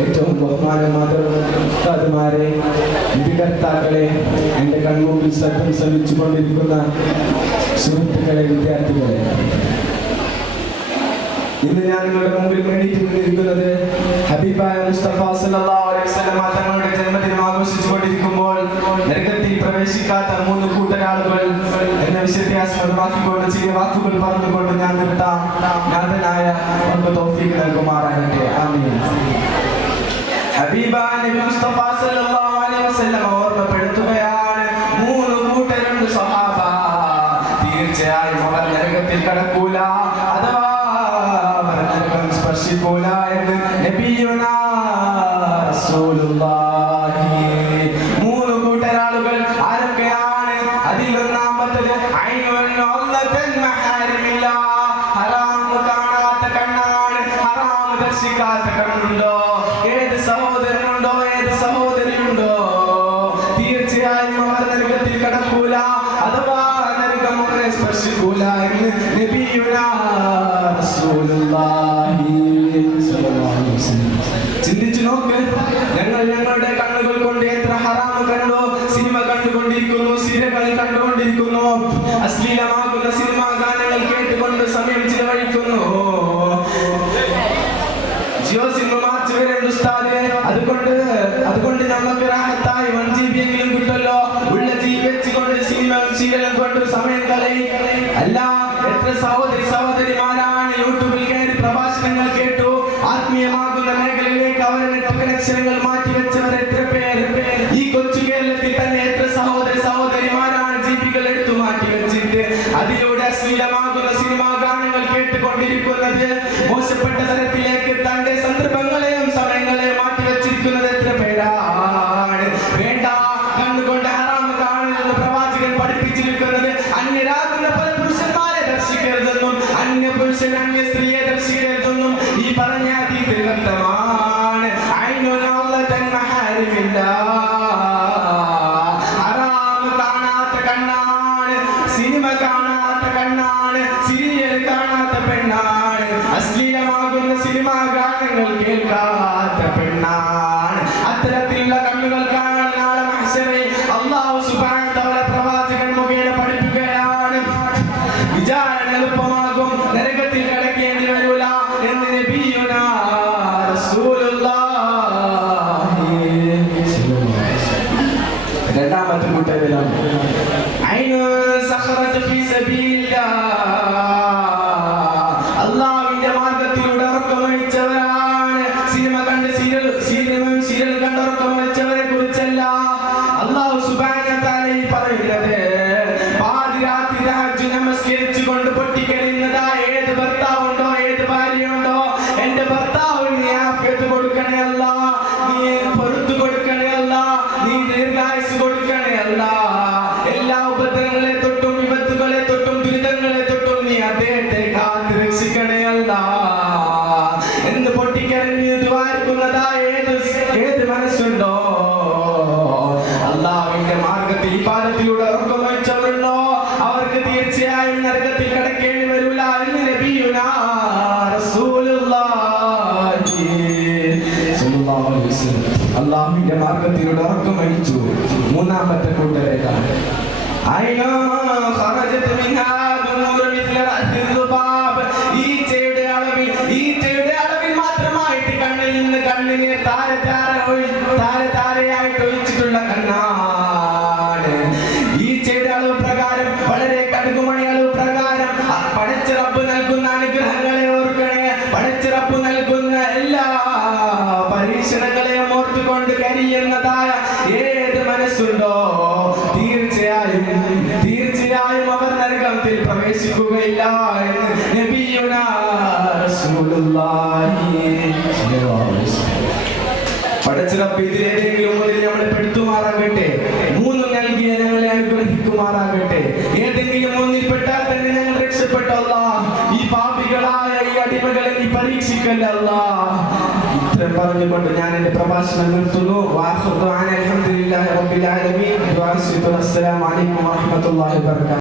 ഏറ്റവും ബഹുമാനമാരെ വിധികർത്താക്കളെ, എൻ്റെ കൺമുമ്പിൽ സത്യം ശ്രമിച്ചുകൊണ്ടിരിക്കുന്ന സുഹൃത്തുക്കളെ, വിദ്യാർത്ഥികളെ, ഇന്ന് ഞാൻ നിങ്ങളുടെ മുമ്പിൽ വേണ്ടിയിരിക്കുന്നത് ഹബീബായ മുസ്തഫ സല്ലല്ലാഹു അലൈഹി വസല്ലം തങ്ങളുടെ ജന്മദിനം ആഘോഷിച്ചുകൊണ്ടിരിക്കുമ്പോൾ നരകത്തിൽ പ്രവേശിക്കാത്ത 3 കൂട്ടരാളുകൾ എന്ന വിഷയത്തെ ആസ്പദമാക്കിക്കൊണ്ട് ചില വാക്കുകൾ പറഞ്ഞുകൊണ്ട് ഞാൻ നിർത്താം. നാഥനായ നമുക്ക് തൗഫീഖ് നൽകുമാറാകട്ടെ. ആമീൻ. ഹബീബായ നബി മുസ്തഫ സല്ലല്ലാഹു അലൈഹി വസല്ലം ഓർമ്മപ്പെടുത്തുകയാണ്, 3 കൂട്ടരുണ്ട് സ്വഹാബ, തീർച്ചയായും അവർ നരകത്തിൽ കടക്കൂല, അഥവാ സ്പർശിക്കൂല എന്ന് നബിയുനാ റസൂലുള്ളാഹി. 3 കൂട്ടരാളുകൾ ആരൊക്കെയാണ്? അതിൽ ഒന്നാമത്തത് ഹറാം കാണാത്ത കണ്ണാണ്. ഹറാം ദർശിക്കാത്ത കണ്ണുണ്ടോ? ഏത് സഹോദരനുണ്ടോ, ഏത് സഹോദരിയുണ്ടോ, തീർച്ചയായും അവർ നരകത്തിൽ കടക്കൂല, അഥവാ നരകം അവരെ സ്പർശിക്കൂല എന്ന് നബിയുനാ റസൂലുള്ളാഹി. ചിന്തിച്ചു നോക്ക്, ഞങ്ങൾ ഞങ്ങളുടെ കണ്ണുകൾ കൊണ്ട് എത്ര ഹറാം കണ്ടോ. സിനിമ കണ്ടുകൊണ്ടിരിക്കുന്നു, സീരിയലുകൾ കണ്ടുകൊണ്ടിരിക്കുന്നു, അശ്ലീലമാകുന്ന സിനിമാ ഗാനങ്ങൾ കേട്ടുകൊണ്ട് സമയം ചിലവഴിക്കുന്നു. ജിയോ സിനിമ മാർച്ച് വരെയുണ്ട് ഉസ്താദേ, അതുകൊണ്ട് നമുക്ക് റാഹത്തായി 1 GB എങ്കിലും കിട്ടുമല്ലോ. ഉള്ള GB വെച്ചുകൊണ്ട് സിനിമയും സീരിയലും കൊണ്ട് സമയം കളയി. അല്ല, എത്ര സഹോദരിമാരാണ് യൂട്യൂബിൽ കയറി പ്രഭാഷണങ്ങൾ കേട്ടു, ആത്മീയമാകുന്ന മേഖലയിലേക്ക് അവരുടെ നെറ്റ് കണക്ഷനുകൾ മാറ്റിവെച്ചവർ എത്ര പേര്. ഈ കൊച്ചു കേരളത്തിൽ തന്നെ എത്ര സഹോദരിമാരാണ് ജീവികൾ എടുത്തു മാറ്റിവെച്ചിട്ട് അതിലൂടെ അശ്ലീലമാകുന്ന സിനിമാ ഗാനങ്ങൾ കേട്ടുകൊണ്ടിരിക്കുന്നത്. മോശപ്പെട്ട തരത്തിലേക്ക് തന്റെ സന്ദർഭങ്ങളെയും സമയങ്ങളെയും മാറ്റിവെച്ചിരിക്കുന്നത് എത്ര പേരാണ്. വേണ്ട, കണ്ണുകൊണ്ട് ഹറാം കാണുമെന്ന് പ്രവാചകൻ പഠിപ്പിച്ചിരിക്കുന്നത്. അന്യരാകുന്ന പല പുരുഷന്മാരെ ദർശിക്കരുതെന്നും അന്യ സ്ത്രീയെ ദർശിക്കരുതെന്നും ഈ പറഞ്ഞ ഹദീസിൽ വ്യക്തമാണ്. ഹറാം കാണാത്ത കണ്ണാണ്, സിനിമ കാണാത്ത കണ്ണാണ്, സീരിയൽ കാണാത്ത പെണ്ണാണ്, അശ്ലീലമാകുന്ന സിനിമാ ഗാനങ്ങൾ കേൾക്കാത്ത പെണ്ണാണ്. അത്തരത്തിലുള്ള കണ്ണുകൾക്കാണ് നാളെ മഹ്ശറിൽ അല്ലാഹു സുബ്ഹാനഹു വ തആല പ്രവാചകൻ മുഖേന പഠിപ്പിക്കുകയാണ്, വിചാരണ എളുപ്പമാകും, നരകത്തിൽ കടക്കേണ്ടി വരൂല എന്ന് നബിയുനാ റസൂലുള്ളാഹി. രണ്ടാമത്തെ കൂട്ടരിലാണ് അല്ലാഹുവിന്റെ മാർഗത്തിലൂടെ ഉറക്കമൊഴിച്ചവരാണ്. സിനിമ കണ്ട് സീരിയൽ കണ്ട് ഉറക്കമൊഴിച്ചവരെ കുറിച്ചല്ല അല്ലാഹു സുബ്ഹാനഹു വ തആല പറയുന്നത്. പാതിരാത്രി തഹജ്ജുദ് നമസ്കരിച്ചു കൊണ്ട് പൊട്ടിക്കരയുന്നതായ ഏത് ഭർത്താവുണ്ടോ, ഏത് ഭാര്യയുണ്ടോ, എന്റെ ഭർത്താവിന് നീ ആഫിയത്ത് കൊടുക്കണേ അല്ലാ, നീ പൊറുത്തു കൊടുക്കണേ അല്ലാ, നീ ദീർഘായുസ്സ് കൊടുക്കണേ അല്ലാ, എല്ലാ ഉപദ്രവങ്ങളെ തൊട്ടും വിപത്തുകളെ തൊട്ടും ദുരിതങ്ങളെ തൊട്ടും നീ അദ്ദേഹത്തെ കാത്ത് രക്ഷിക്കണേ അല്ലാ എന്ന് പൊട്ടിക്കരഞ്ഞ് ദ്വാരിക്കുന്നതായ ഏത് മനസ്സുണ്ടോ, അല്ലാഹുവിന്റെ മാർഗത്തിൽ ഇബാദത്തിലൂടെ ഉറക്കമൊഴിച്ചവരുണ്ടോ, അവർക്ക് തീർച്ചയായും നരകത്തിൽ കടക്കേണ്ടി വരൂല എന്ന് നബിയുനാ റസൂലുള്ളാഹി സ്വല്ലല്ലാഹു അലൈഹി വസല്ലം അല്ലാഹുവിന്റെ മാർഗത്തിലൂടെ ഉറക്കമൊഴിച്ചു. മൂന്നാമത്തെ കൂട്ടരേക്കാണ് ഈച്ചയുടെ അളവിൽ മാത്രമായിട്ട് കണ്ണിൽ നിന്ന് കണ്ണിനെ താരയായിട്ട് ഒഴിച്ചിട്ടുള്ള കണ്ണാണ്. ഈച്ചയുടെ അളവ് പ്രകാരം, വളരെ കടുകുമണി അളവ് പ്രകാരം പടച്ച റബ്ബ് നൽകുന്ന അനുഗ്രഹങ്ങളെ ഓർക്കണേ. പടച്ച റബ്ബ് നൽകുന്ന എല്ലാ പരീക്ഷണങ്ങളെയും ഓർത്തുകൊണ്ട് കരിയുന്നതായ ഏത് മനസ്സുണ്ടോ, തീർച്ചയായും അവർ നരകത്തിൽ പ്രവേശിക്കുകയില്ല എന്ന് നബിയുനാ റസൂലുള്ളാഹി. പടച്ച റബ്ബ് ഇതിലേതെങ്കിലും ഒന്നിൽ നമ്മളെ പെടുത്തുമാറാകട്ടെ. 3 നൽകിയ ഞങ്ങളെ അനുഗ്രഹിക്കുമാറാകട്ടെ. ഏതെങ്കിലും ഒന്നിൽ പെട്ടാൽ തന്നെ ഞങ്ങൾ രക്ഷപ്പെട്ടു. അല്ലാഹ്, ഈ പാപികളായ ഈ സ്വീകരിക്കല്ല അല്ലാഹ്. ഇത്രയും പറഞ്ഞുകൊണ്ട് ഞാൻ എന്റെ പ്രഭാഷണം നിർത്തുന്നു. അൽഹംദുലില്ലാഹി റബ്ബിൽ ആലമീൻ. അസ്സലാമു അലൈക്കും വറഹ്മത്തുള്ളാഹി വബറകാതുഹു.